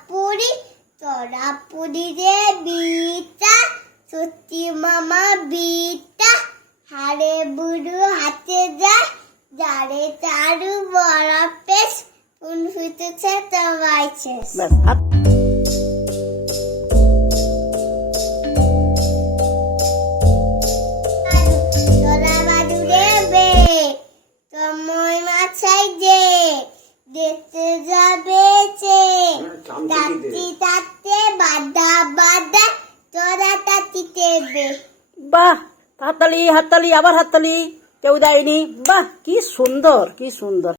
পুরি তোরা পুরি রে বিটা সত্যি মামা বিটা হারে বুড়ো হাতে যায় যারে চারু বড় পেশ কোন হইতেছে তো বাইছে তোরা বাদুরে বে তোমায় মাছাই যে দেখতে যাবে চে তাতি তাতে বাদা বাদা তোরা তাতিতে বে। বাহ, হাততালি হাততালি আবার হাততালি, কেউ দেয়নি। বাহ, কি সুন্দর কি সুন্দর।